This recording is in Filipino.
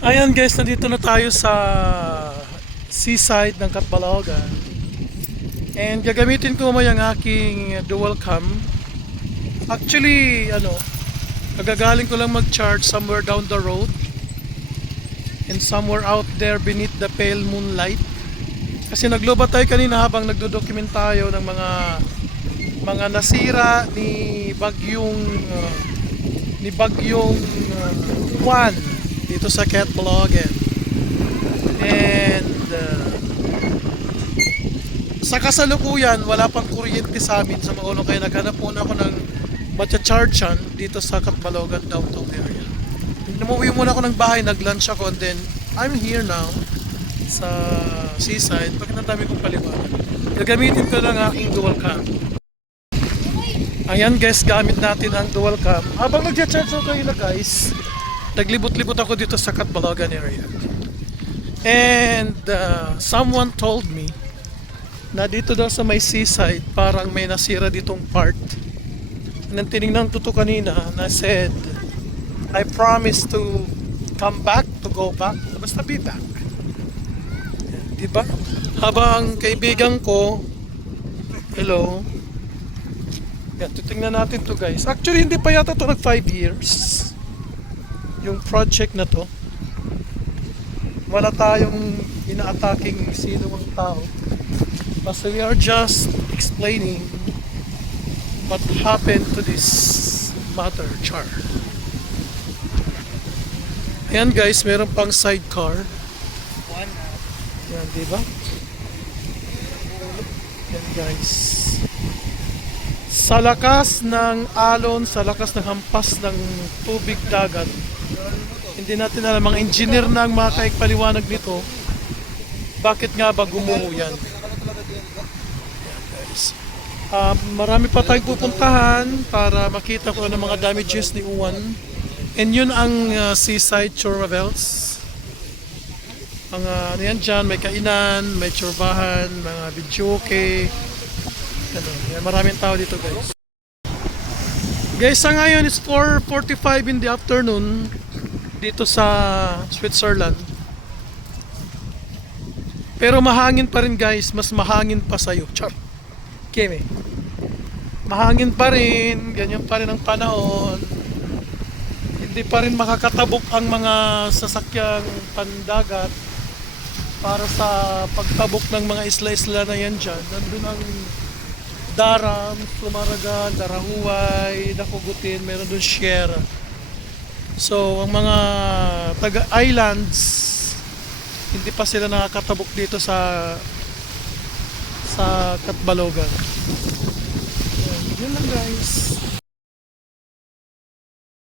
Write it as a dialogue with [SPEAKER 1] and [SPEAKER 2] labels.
[SPEAKER 1] Ayan guys, nandito na tayo sa seaside ng Katbalogan. And gagamitin ko mamaya ang aking dual cam. Actually, ano, nagagaling ko lang mag-charge somewhere down the road. And somewhere out there beneath the pale moonlight. Kasi nagloba tayo kanina habang nagdo-document tayo ng mga mga nasira ni bagyong uh, ni bagyong uh, Juan dito sa Catbalogan. And uh, sa kasalukuyan, wala pang kuryente sa amin sa Maulong kaya naghanap muna ako ng matcha-chargean dito sa Catbalogan downtown area. Numuwi muna ako ng bahay, nag-lunch ako and then I'm here now sa seaside. Bakit ang dami kong paliwanag? Gagamitin ko lang aking dual cam. Ayan guys, gamit natin ang dual cam. Habang nag-charge ako kayo na guys, naglibot-libot ako dito sa Catbalogan area. And uh, someone told me na dito daw sa may seaside parang may nasira ditong part. Nang tinignan ko to kanina na said, I promise to come back, to go back, basta be back. Diba? Habang kaibigan ko, hello, yan, titingnan natin to guys. Actually, hindi pa yata to nag 5 years. Yung project na to. Wala tayong ina-attacking sino ang tao. Basta we are just explaining what happened to this matter, Char. Ayan guys, meron pang sidecar. Yan, di ba? Yan guys. Sa lakas ng alon, sa lakas ng hampas ng tubig dagat, hindi natin alam, mga engineer na ang mga kaikpaliwanag nito, bakit nga ba gumuho yan? Guys. Ah, marami pa tayong pupuntahan para makita ko ang mga damages ni Uwan. And yun ang ah, seaside Chormavels. Ang ah, ano yan dyan, may kainan, may chorbahan, mga videoke. Ano, yan, maraming tao dito guys. Guys, sa ngayon is 4.45 in the afternoon dito sa Switzerland. Pero mahangin pa rin guys, mas mahangin pa sa'yo. Char. Keme. Mahangin pa rin, ganyan pa rin ang panahon. Hindi pa rin makakatabok ang mga sasakyang pandagat para sa pagtabok ng mga isla-isla na yan dyan. Nandun ang Daram, Sumaragan, Darahuay, Dakugutin, meron doon Sierra. So, ang mga taga-islands, hindi pa sila nakakatabok dito sa sa Katbalogan. Yun lang guys.